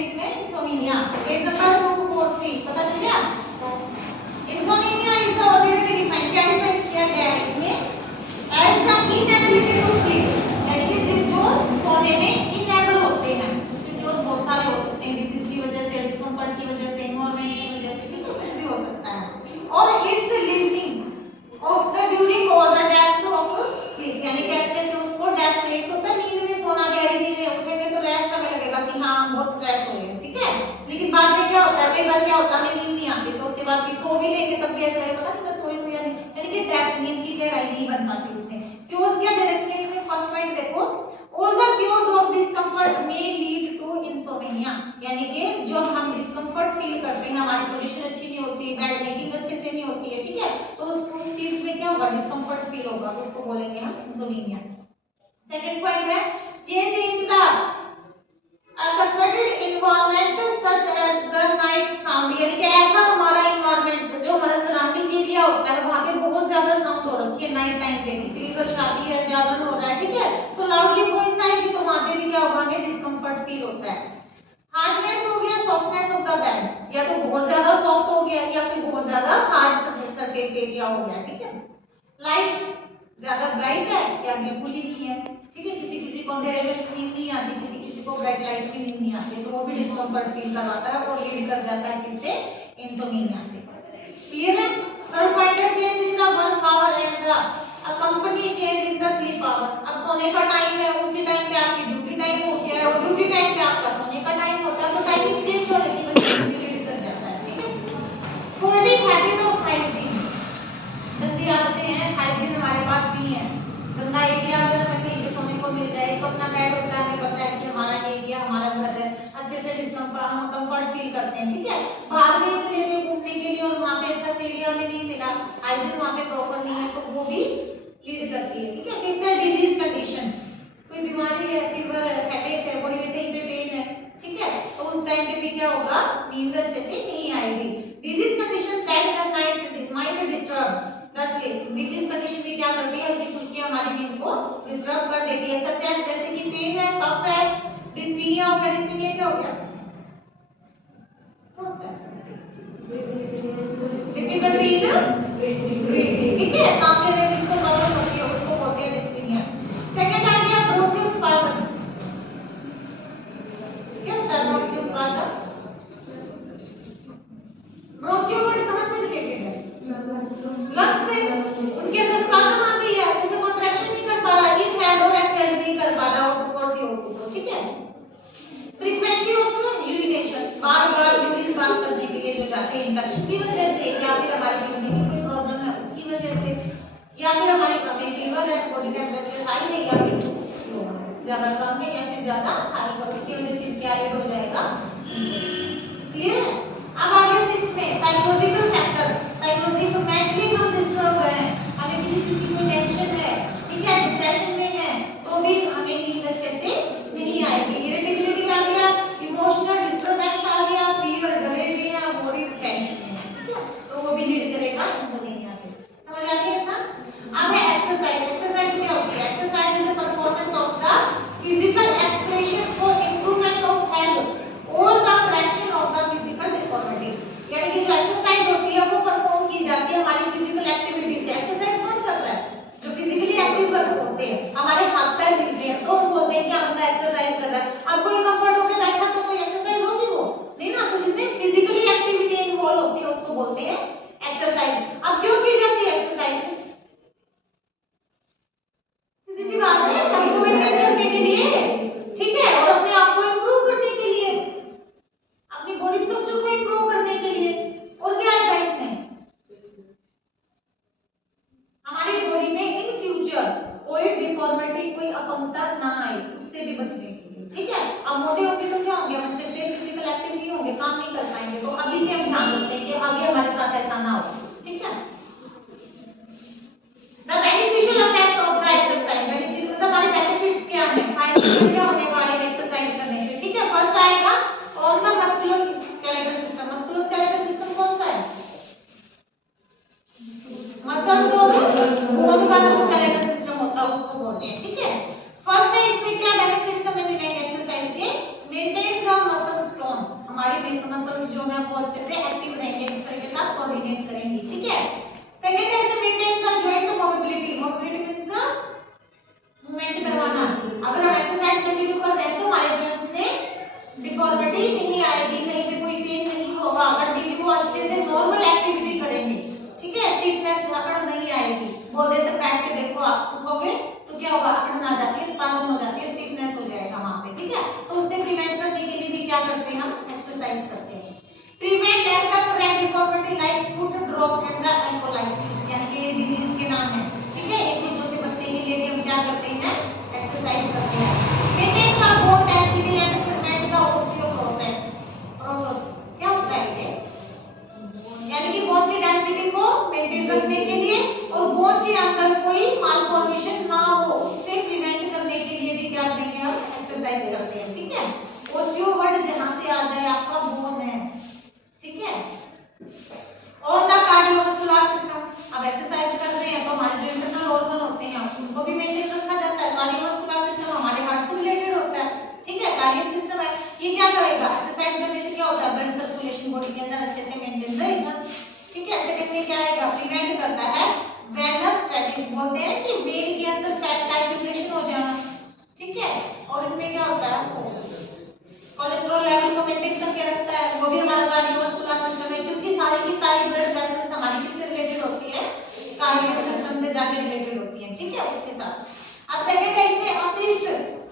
इसमें insomnia. Page number 243 पता चल गया। इंसोम्निया इज ऑर्डिनरी डिफाइन क्या डिफाइन किया गया है इसमें as the inability to sleep, यानी कि जो सोने में इनएबल होते हैं, जो बहुत सारे हो सकते हैं, डिजीज की वजह से, डिस्कम्फर्ट की वजह से, एनवायरनमेंट की वजह से, ठीक है, कुछ भी हो सकता है। और it's lessening of the duration और द डेप्थ ऑफ स्लीप, यानी कि अच्छे से उसको डेप्थ, एक होता है नींद में सोना, गहरी नींद में उठेंगे तो रेस्ट हमें लगेगा कि हाँ बहुत फ्रेश हो गए, ठीक है, लेकिन बाद में क्या होता है, कई बार क्या होता है हमें नींद नहीं आती, तो उसके बाद भी सो भी लेंगे तब भी ऐसा लगेगा कि मैं सोई हूं या नहीं, यानी कि डेप्थ नींद की गहराई नहीं बन पाती उसमें। क्यों क्या दे रखी है इसमें, फर्स्ट पॉइंट देखो, all the cues of discomfort may lead to insomnia, यानी कि जो हम डिस्कम्फर्ट फील करते हैं, हमारी पोजीशन अच्छी नहीं होती, बेड मेकिंग अच्छे से नहीं होती है, ठीक है, तो उस चीज में क्या होगा, डिस्कम्फर्ट फील होगा, तो उसको बोलेंगे हम इंसोम्निया। सेकंड पॉइंट है change in the accustomed environment such as the night sound, यानी कि ऐसा हमारा environment जो हमारा सराउंडिंग एरिया होता है वहाँ पे बहुत ज्यादा साउंड हो रखी है नाइट टाइम पे, किसी की घर शादी है, जागरण हो रहा है, ठीक है, तो लाउडली वॉइस आएगी तो वहाँ पे भी क्या होगा, हमें डिस्कम्फर्ट फील होता है। हार्डनेस हो गया, सॉफ्टनेस ऑफ द बेड, या तो बहुत ज्यादा सॉफ्ट हो गया या फिर बहुत ज्यादा हार्ड सरफेस एरिया हो गया, ठीक है। लाइट ज्यादा ब्राइट है या बिल्कुल ही नहीं है, ठीक है, किसी किसी को अंधेरे में नींद नहीं आती, किसी को ब्राइट लाइट की नींद नहीं आती, तो वो भी डिस्कम्फर्ट फील करवाता है और लीड कर जाता है किससे, इंसोम्निया से। क्लियर है। थर्ड पॉइंट है change in the work hour and the accompany change in the sleep hour, अब सोने का टाइम है, उसी टाइम पे आपकी ड्यूटी टाइम हो गया है और ड्यूटी टाइम पे आपका सोने का टाइम होता है, तो टाइमिंग चेंज होने की वजह से लीड कर जाता है, ठीक है। फोल्डिंग हैबिट ऑफ हाइजीन, गंदी आदतें हैं, हाइजीन हमारे पास नहीं है, गंदा एरिया अगर हमें कहीं पे सोने को मिल जाए तो अपना बेड होता है, हमें पता है कि हमारा ये एरिया हमारा घर है, अच्छे से डिस्कम्फर्ट हम कंफर्ट फील करते हैं, ठीक है। बाहर कहीं चले गए घूमने के लिए और वहाँ पे अच्छा से एरिया हमें नहीं मिला, हाइजीन वहाँ पे प्रॉपर नहीं है, तो वो भी लीड करती है, ठीक है। फिफ्थ है डिजीज कंडीशन, कोई बीमारी है, फीवर है, हेडेक है, बॉडी में कहीं पे पेन है, ठीक है, तो उस टाइम पे भी क्या होगा, नींद अच्छे से नहीं आएगी। Disease condition that the night mind disturb the sleep, disease condition भी क्या करती है, हल्की फुल्की हमारी नींद को डिस्टर्ब कर देती है, सच है जैसे कि पेन है, कफ है, डिस्पीनिया हो गया, डिस्पीनिया क्या हो गया, डिफिकल्टी इन ब्रीथिंग, ठीक है, सांस लेने में जिसको प्रॉब्लम होती है उसको बोलते हैं डिस्पीनिया। सेकंड आ गया ब्रोंकियोस्पाज्म, क्या होता है ब्रोंकियोस्पाज्म, ब्रोंकियो वर्ड कहां से रिलेटेड है, लंग्स से, उनके अंदर स्पाज्म आ गई है, अच्छे से कॉन्ट्रैक्शन नहीं कर पा रहा, इनहेल और एक्सहेल नहीं कर पा रहा, और ऊपर से हो, ठीक है। फ्रीक्वेंसी ऑफ यूरिनेशन, बार-बार यूरिन पास करने के लिए जो जाते हैं इन्फेक्शन की वजह से, या फिर हमारी किडनी में कोई प्रॉब्लम है उसकी वजह से, या फिर हमारे हमें फीवर है, बॉडी टेम्परेचर हाई है या फिर ज्यादा कम है या फिर ज्यादा हाई है, उसकी वजह से क्या लीड हो जाएगा, क्लियर है। अब आगे 6 में साइकोलॉजिकल फैक्टर, साइकोलॉजिकल मेंटली हम डिस्टर्ब हैं, हमें किसी चीज की कोई टेंशन है, ठीक है, डिप्रेशन में है, तो भी हमें नींद अच्छे से नहीं आएगी, इरिटेबिलिटी आ गया, इमोशनल डिस्टर्बेंस आ गया, फीवर, डरे हुए हैं, बॉडी टेंशन में, ठीक है, तो वो भी लीड करेगा इंसोम्निया से। समझ आ गया इतना। अब है एक्सरसाइज, एक्सरसाइज क्या होती है, exercise is the performance of the physical expression for improvement of health और the correction of the physical deformity, यानी कि जो एक्सरसाइज होती है वो परफॉर्म की जाती है हमारी फिजिकल एक्टिविटी से। एक्सरसाइज कौन करता है, जो फिजिकली एक्टिव होते हैं, हमारे हाथ पैर हिलते हैं, तो हम बोलते हैं कि हम बंदा एक्सरसाइज कर रहा है। अब कोई कंफर्ट होकर बैठा तो कोई एक्सरसाइज होगी वो नहीं ना, तो जिसमें फिजिकली एक्टिविटी इन्वॉल्व होती है उसको बोलते हैं एक्सरसाइज। अब क्यों की जाती है एक्सरसाइज, सीधी सी बात है, हमको मेंटेन करने के लिए, ठीक है, और अपने आप को इंप्रूव करने के लिए, अपनी बॉडी स्ट्रक्चर को इंप्रूव करने के लिए, और क्या आएगा इसमें, हमारी बॉडी में इन फ्यूचर कोई डिफॉर्मिटी, कोई अपंगता ना आए, उससे भी बचने के लिए, ठीक है। अब मोटे होंगे तो क्या होंगे, हम अच्छे से फिजिकल एक्टिव नहीं होंगे, काम नहीं कर पाएंगे, तो अभी से हम ध्यान रखते हैं कि आगे हमारे साथ ऐसा ना हो, ठीक है। The beneficial effect of the exercise, benefit मतलब हमारे बेनिफिट्स क्या हैं, फायदे क्या होने वाले हैं एक्सरसाइज करने से, ठीक है। फर्स्ट आएगा on the musculoskeletal system, musculoskeletal system कौन सा है, मसल्स और बोन का जो स्केलेटल सिस्टम होता है उसको बोलते हैं, ठीक है। फर्स्ट है इसमें क्या बेनिफिट्स हमें मिलेंगे एक्सरसाइज के, मेंटेन द मसल स्ट्रॉन्ग, हमारी मसल्स जो है वो अच्छे से एक्टिव रहेंगे, एक दूसरे के साथ कोऑर्डिनेट करेंगे, ठीक है। सेकंड है to maintain the joint mobility. Mobility means ना मूवमेंट करवाना। अगर हम एक्सरसाइज कंटिन्यू कर रहे हैं तो हमारे जॉइंट्स में डिफॉर्मिटी नहीं आएगी, कहीं पे कोई पेन नहीं होगा। कंटिन्यू वो अच्छे से नॉर्मल एक्टिविटी करेंगे, ठीक है। स्टिफनेस अकड़ नहीं आएगी। बहुत देर तक बैठ के देखो आप उठोगे तो क्या होगा, अकड़ आ जाती है, स्पाजम हो जाती है, स्टिफनेस हो जाएगा वहां पे, ठीक है। तो उससे प्रिवेंट करने के लिए भी क्या करते हैं, हम एक्सरसाइज करते हैं। Prevent and the correct deformity like foot drop and the ankylosis, यानी कि ये डिजीज के नाम है, ठीक है। इन चीजों से बचने के लिए भी हम क्या करते हैं, एक्सरसाइज करते हैं। Maintain the bone density and prevent the osteoporosis. क्या होता है ये, यानी कि बोन की डेंसिटी को मेंटेन रखने के लिए और बोन के अंदर कोई मालफॉर्मेशन ना हो, उससे प्रिवेंट करने के लिए भी क्या करेंगे, हम एक्सरसाइज करते हैं, ठीक है। ऑस्टियो वर्ड जहां से आ जाए आपका बोन है, ठीक है। और द कार्डियोवास्कुलर सिस्टम, अब एक्सरसाइज कर रहे हैं तो हमारे जो इंटरनल ऑर्गन होते हैं उनको भी मेंटेन रखा जाता है। कार्डियोवास्कुलर सिस्टम हमारे हार्ट से रिलेटेड होता है, ठीक है। कार्डियक सिस्टम है, ये क्या करेगा, एक्सरसाइज करने से क्या होता है, ब्लड सर्कुलेशन बॉडी के अंदर अच्छे से मेंटेन रहेगा, ठीक है। सेकंड में क्या आएगा, प्रिवेंट करता है वेनस स्टैटिस, बोलते हैं कि वेन के अंदर फैट का एक्यूमुलेशन हो जाना, ठीक है। और इसमें क्या होता है, कोलेस्ट्रॉल लेवल को मेंटेन करके रखता है, वो भी हमारा कार्डियोवास्कुलर सिस्टम है, क्योंकि सारी की सारी ब्लड वेसल्स हमारी किससे रिलेटेड होती है, कार्डियक सिस्टम से जाके रिलेटेड होती है, ठीक है, उसके साथ। अब सेकंड है इसमें assist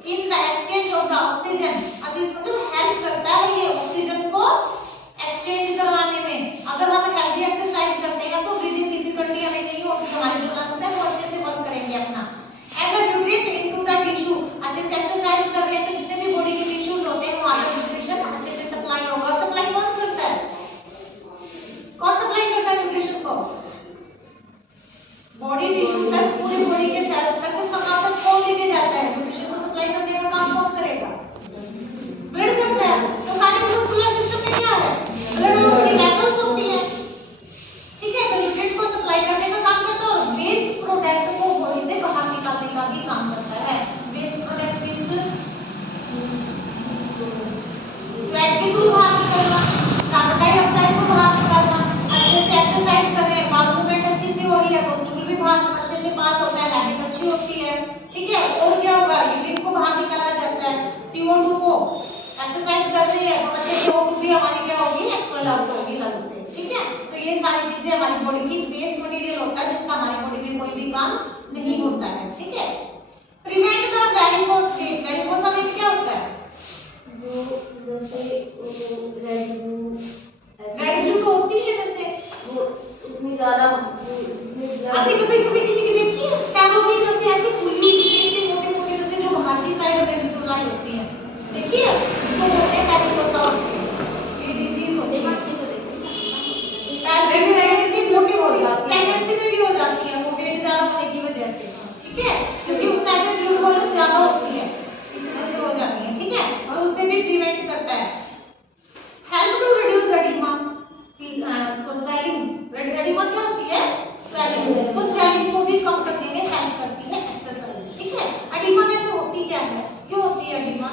in the exchange of the oxygen. Assist मतलब हेल्प करता है ये ऑक्सीजन को एक्सचेंज करवाने में। अगर हम हेल्दी एक्सरसाइज करते हैं तो ब्रीदिंग डिफिकल्टी हमें नहीं होगी, हमारे जो लंग्स हैं वो अच्छे से वर्क करेंगे अपना। And the nutrient into the tissue, अच्छे से एक्सरसाइज कर रहे हैं तो जितने भी बॉडी के टिश्यूज होते हैं वहां पर न्यूट्रिशन अच्छे से सप्लाई होगा। सप्लाई कौन करता है, कौन सप्लाई करता है न्यूट्रिशन को, बॉडी टिश्यू तक, पूरे बॉडी के सेल्स तक, तो कहां तक कौन लेके जाता है, न्यूट्रिशन को सप्लाई करने का काम कौन करेगा, ब्लड करता है। तो कार्डियोवास्कुलर सिस्टम में क्या है, ब्लड और की वेसल्स होती है, ठीक है। तो न्यूट्रिएंट को सप्लाई करने का काम करता है और वेस्ट प्रोडक्ट को बॉडी से बाहर निकालने का भी काम करता है। वेस्ट प्रोडक्ट मींस स्वेट के थ्रू बाहर निकलना, कार्बन डाइऑक्साइड को बाहर निकालना। अच्छे से एक्सरसाइज कर रहे हैं, बाल मूवमेंट अच्छी से हो रही है, कोलेस्ट्रॉल भी बाहर अच्छे से पास होता है, हैबिट अच्छी होती है, ठीक है। और क्या होगा, यूरिन को बाहर निकाला जाता है, CO2 को एक्सरसाइज कर रही है तो अच्छे से O2 भी हमारी क्या होगी, एक्सपेल आउट होगी लंग से, ठीक है। तो ये सारी चीजें हमारी बॉडी की वेस्ट मटेरियल होता है जिसका हमारी बॉडी में कोई भी काम नहीं होता है, ठीक है। Prevent the varicose when. Varicose when क्या होता है, जो जैसे रेडियो तो होती है, जैसे वो उतनी ज्यादा आपने कभी कभी किसी की देखी है पैरों में जैसे ऐसे फूली हुई मोटे मोटे जैसे जो बाहर की साइड में विजुअलाइज होती है, देखिए तो होते हैं वेरिकोस वेन, ये डिजीज होती है, पैर में भी रहती मोटी हो जाती है, प्रेगनेंसी में भी हो जाती है, वो वेट ज्यादा होने की वजह से, ठीक है, क्योंकि उस साइड में फ्लूइड वॉल्यूम ज्यादा होती है, इस वजह से हो जाती है, ठीक है। और उससे भी प्रिवेंट करता है। हेल्प टू रिड्यूस एडिमा, तो स्वेलिंग, एडिमा क्या होती है, स्वेलिंग, तो स्वेलिंग को भी कम करने में हेल्प करती है एक्सरसाइज, ठीक है। एडिमा कैसे होती क्या है, क्यों होती है एडिमा,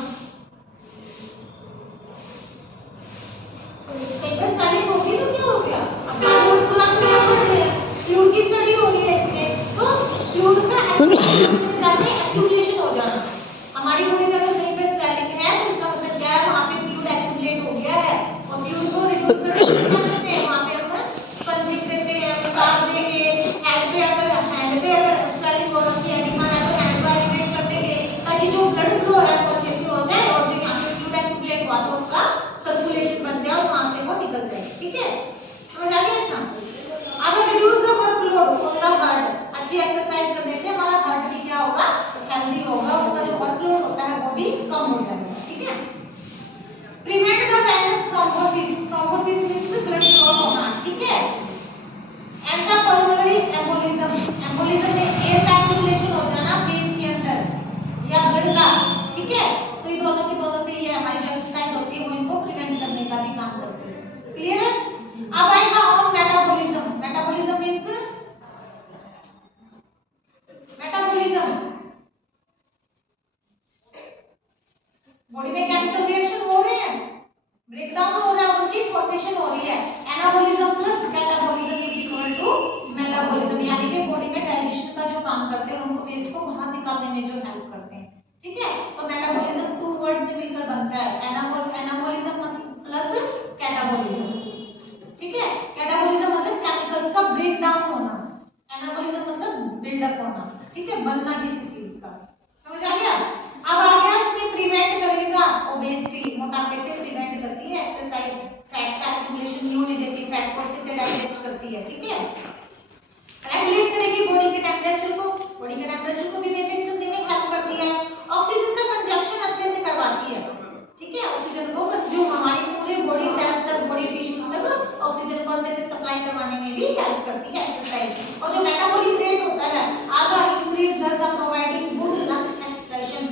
कई बार स्वेलिंग होगी तो क्या हो गया, अब कार्डियोवास्कुलर से क्या पढ़ रहे हैं, फ्लूइड की स्टडी हो रही है इसमें, तो फ्लूइड का एक्यूमुलेशन हो जाना। हमारी बॉडी में अगर कहीं पे स्वेलिंग है तो इसका मतलब क्या है, वहां पे फ्लूइड एक्यूमुलेट हो गया है, और फ्लूइड को रिड्यूस करते हैं, वहां पे हम पंचिंग देते हैं, मसाज देंगे, हैंड पे अगर स्वेलिंग हो रखी है, एडिमा है तो हैंड को एलिवेट कर देंगे ताकि जो ब्लड फ्लो है वो अच्छे से हो जाए और जो यहाँ पे फ्लूइड एक्यूमुलेट हुआ तो उसका सर्कुलेशन बन जाए और वहां से वो निकल जाए, ठीक है। समझ आ गया इतना। अब reduce the workload on the heart, अच्छी एक्सरसाइज करने से हमारा हार्ट भी क्या फैट को अच्छे से डाइजेस्ट करती है, ठीक है। रेगुलेट करेगी बॉडी के टेम्परेचर को, बॉडी के टेम्परेचर को भी मेंटेन करने में हेल्प करती है। ऑक्सीजन का कंजप्शन अच्छे से करवाती है, ठीक है। ऑक्सीजन को जो हमारे पूरे बॉडी सेल्स तक, बॉडी टिश्यूज तक ऑक्सीजन को अच्छे से सप्लाई करवाने में भी हेल्प करती है एक्सरसाइज। और जो मेटाबॉलिक रेट होता है आधा increase the providing good lungs expansion,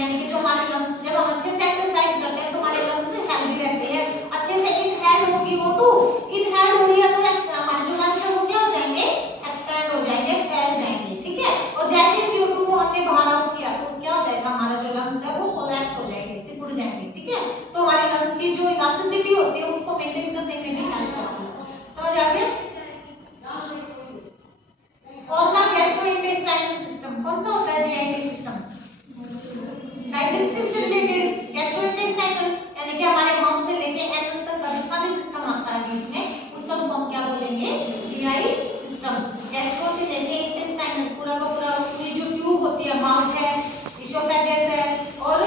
यानी कि जो हमारे लंग्स, जब हम अच्छे से एक्सरसाइज करते हैं तो हमारे लंग्स हेल्दी रहते हैं, अच्छे से इनहेल होगी O2, इनहेल हो रही है तो हमारे जो लंग्स है वो क्या हो जाएंगे, एक्सपेंड हो जाएंगे, फैल जाएंगे, ठीक है। और जैसे CO2 को हमने बाहर आउट किया तो क्या हो जाएगा, हमारा जो लंग्स है वो कोलैप्स हो जाएंगे, सिकुड़ जाएंगे, ठीक है। तो हमारे लंग्स की जो इलास्टिसिटी होती है उसको मेंटेन करने में भी हेल्प करती है। समझ आ गया? कौन सा गैस्ट्रोइंटेस्टाइनल सिस्टम, कौन सा होता है जीआईटी सिस्टम, डाइजेस्टिव से रिलेटेड गैस्ट्रोइंटेस्टाइनल, यानी कि हमारे माउथ से लेके एनस तक का जितना भी सिस्टम आता है बीच में उस सब को हम क्या बोलेंगे, जीआई सिस्टम। गैस्ट्रो से लेके इंटेस्टाइनल पूरा का पूरा, ये जो ट्यूब होती है, माउथ है, इसोफेगस है और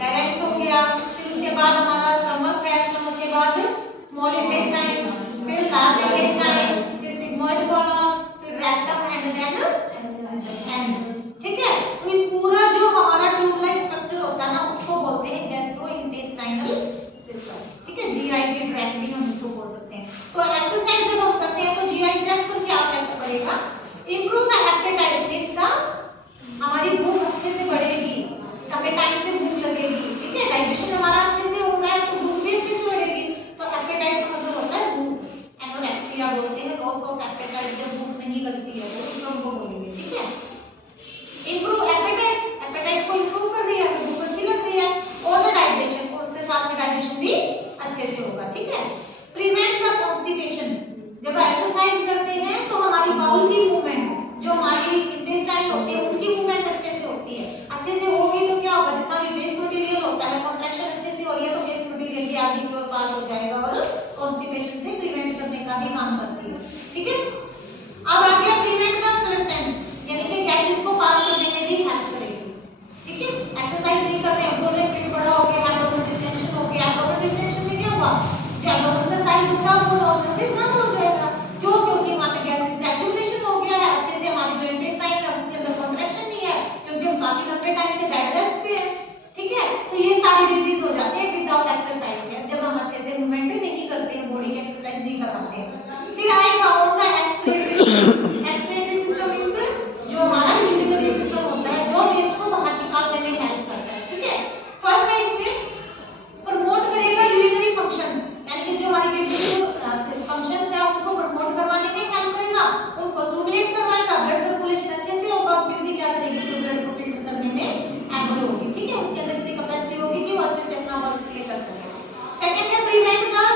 लैरिंक्स हो गया, फिर उसके बाद हमारा स्टमक है, स्टमक के बाद स्मॉल इंटेस्टाइन, फिर लार्ज इंटेस्टाइन, फिर सिग्मोइड कोलम, फिर रेक्टम एंड देन एंड, ठीक है। तो इस पूरा जो हमारा ट्यूब लाइक स्ट्रक्चर होता है ना उसको बोलते हैं गैस्ट्रोइंटेस्टाइनल सिस्टम, ठीक है। जीआई के ट्रैक्ट भी हम इसको बोल सकते हैं। तो एक्सरसाइज जब हम करते हैं तो जीआई ट्रैक्ट पर क्या इफेक्ट पड़ेगा, improve the apatite, means the हमारी भूख अच्छे से बढ़ेगी, हमें टाइम से भूख लगेगी, ठीक है। डाइजेशन हमारा अच्छे से हो रहा है तो भूख भी अच्छे से बढ़ेगी। तो एपेटाइट का मतलब होता है भूख, एनोरेक्सिया बोलते हैं, लॉस ऑफ एपेटाइट, जब भूख नहीं लगती है तो उसको हमको बोलेंगे, ठीक है। इंप्रूव एपेटाइट, एपेटाइट को इंप्रूव कर रही है तो भूख अच्छी लग रही है, और द डाइजेशन, और उसके साथ में डाइजेशन भी अच्छे से होगा, ठीक है। प्रिवेंट द कॉन्स्टिपेशन, जब एक्सरसाइज करते हैं तो हमारी बाउल की मूवमेंट, जो हमारी इंटेस्टाइन होते हैं उनकी मूवमेंट अच्छे से होती है, अच्छे से होगी तो क्या होगा, जितना भी वेस्ट मटेरियल होता है, कॉन्ट्रैक्शन अच्छे से हो रही है तो वेस्ट मटेरियल भी आगे की ओर पास हो जाएगा और कॉन्स्टिपेशन से प्रिवेंट करने का भी काम करती है, ठीक है। अब आ गया प्रिवेंट द फ्लटेंस, यानी कि गैसेस को पास करने में भी हेल्प करेगी, ठीक है। एक्सरसाइज नहीं कर रहे हैं, एब्डोमिनल पेट बड़ा हो गया, एब्डोमिनल डिस्टेंशन हो गया, एब्डोमिनल डिस्टेंशन में क्या हुआ, जो एब्डोमिनल का साइज होता है वो नॉर्मल से ज्यादा हो जाएगा, क्यों, क्योंकि वहां पे गैसेस का एक्यूमुलेशन हो गया है, अच्छे से हमारी जो इंटेस्टाइन है उसके अंदर कॉन्ट्रैक्शन नहीं है क्योंकि हम काफी लंबे टाइम से बेड रेस्ट पे हैं, ठीक है। तो ये सारी डिजीज हो जाती है विदाउट एक्सरसाइज के, जब हम अच्छे से मूवमेंट नहीं करते हैं, बॉडी की एक्सरसाइज नहीं करवाते हैं। फिर आएगा on the excretory system, means जो हमारा यूरिनरी सिस्टम होता है जो वेस्ट को बाहर निकालने में हेल्प करता है, ठीक है। फर्स्ट है इसमें प्रमोट करेगा यूरिनरी फंक्शंस, यानी कि जो हमारी किडनी के फंक्शंस है उनको प्रमोट करवाने में हेल्प करेगा, उनको स्टिमुलेट करवाएगा, ब्लड सर्कुलेशन अच्छे से होगा, किडनी क्या करेगी, तो ब्लड को फिल्टर करने में एबल होगी, ठीक है। उसके अंदर इतनी कैपेसिटी होगी कि वो अच्छे से अपना वर्क प्ले कर सके। सेकंड है prevent the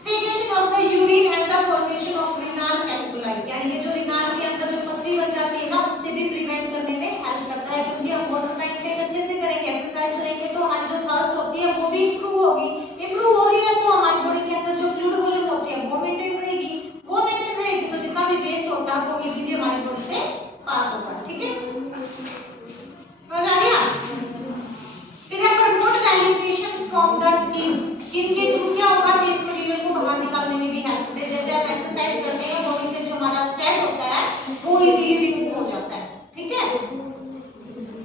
stagnation of the urine and the formation of renal कैल्कुलाई, यानी कि जो रीनल के अंदर जो पथरी बन जाती है ना उससे भी प्रिवेंट करने में हेल्प करता है, क्योंकि हम वाटर का इंटेक अच्छे से करेंगे, एक्सरसाइज करेंगे तो हमारी जो थर्स्ट होती है वो भी इंप्रूव होगी, इंप्रूव हो रही है तो हमारी बॉडी के अंदर जो फ्लूइड वॉल्यूम होती है वो मेंटेन रहेगी, वो मेंटेन रहेगी तो जितना भी वेस्ट होता है वो इजीली हमारी बॉडी से पास होगा, ठीक है। समझ आ गया? फिर है promote the elimination from the skin, skin के थ्रू क्या होगा, वेस्ट मटेरियल को बाहर निकालने में भी हेल्प करते हैं। जैसे आप एक्सरसाइज करते हैं बॉडी से जो हमारा फैट होता है वो इजीली रिमूव हो जाता है, ठीक है।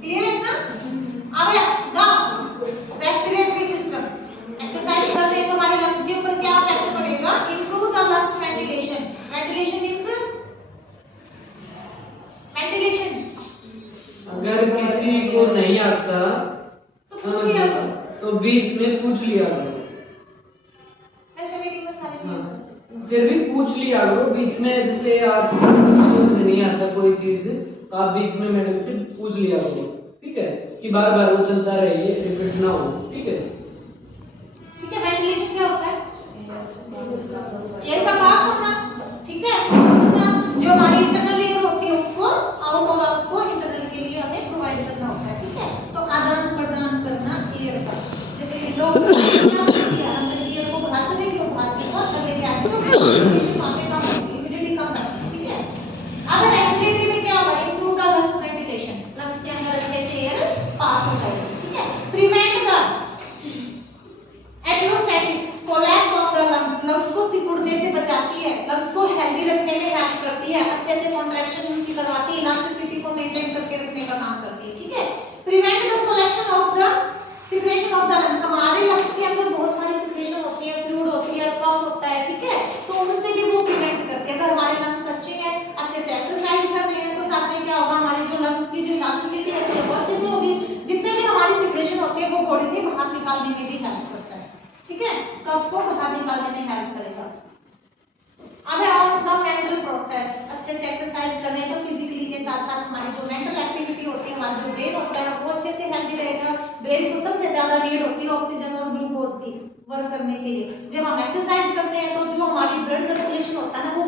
क्लियर है ना? अब द रेस्पिरेटरी सिस्टम, एक्सरसाइज करते हैं तो हमारे लंग्स के ऊपर क्या इफेक्ट पड़ेगा, improve the lungs ventilation, ventilation means ventilation, अगर किसी को नहीं आता तो पूछ लिया तो बीच में पूछ लिया करो, ऐसे मीटिंग में सारे हाँ, फिर भी पूछ लिया करो बीच में, जैसे आप समझ में नहीं आता कोई चीज तो आप बीच में मैडम से पूछ लिया करो, ठीक है, कि बार बार वो चलता रहे, रिपीट ना हो, ठीक है। ठीक है। वेंटिलेशन क्या होता है, एयर का पास होना, ठीक है ना, जो हमारी इंटरनल एयर होती है उसको आउट और आउट को इंटरनल के लिए हमें प्रोवाइड करना होता है, ठीक है। तो आदान प्रदान करना एयर का, जैसे लोग अंदर की एयर को बाहर करेंगे और बाहर की को अंदर लेके आएंगे तो वेंटिलेशन वहां पे कम होगी, ह्यूमिडिटी कम है, ठीक है। अब रेस्पिरेटरी में क्या होगा, improve the lungs ventilation, lungs के अंदर अच्छे से एयर पास हो जाएगी, ठीक है। Prevent the atmostatic collapse of the lungs, अच्छे से कॉन्ट्रैक्शन उनकी करवाती है, इलास्टिसिटी को मेंटेन करके रखने का काम करती है, ठीक है। Prevent the collection of the secretion of the lungs, हमारे लंग्स के अंदर बहुत सारी सिक्रेशन होती है, फ्लूइड होती है, कफ होता है, ठीक है, तो उनसे भी वो प्रिवेंट करते हैं। अगर हमारे लंग्स अच्छे हैं, अच्छे से एक्सरसाइज कर रहे हैं, तो साथ में क्या होगा, हमारी जो लंग्स की जो इलास्टिसिटी है वो बहुत अच्छे से होगी, जितने भी हमारी सिक्रेशन होती है वो बॉडी से बाहर निकालने में भी हेल्प करता है, ठीक है, कफ को बाहर निकालने में हेल्प करेगा। अब है ऑन द मेंटल प्रोसेस, अच्छे से एक्सरसाइज कर रहे हैं तो फिजिकली के साथ साथ हमारी जो मेंटल एक्टिविटी होती है, हमारा जो ब्रेन होता है वो अच्छे से हेल्दी रहेगा। ब्रेन को सबसे ज्यादा नीड होती है ऑक्सीजन और ग्लूकोज की वर्क करने के लिए। जब हम एक्सरसाइज करते हैं तो जो हमारी ब्लड सर्कुलेशन होता है ना वो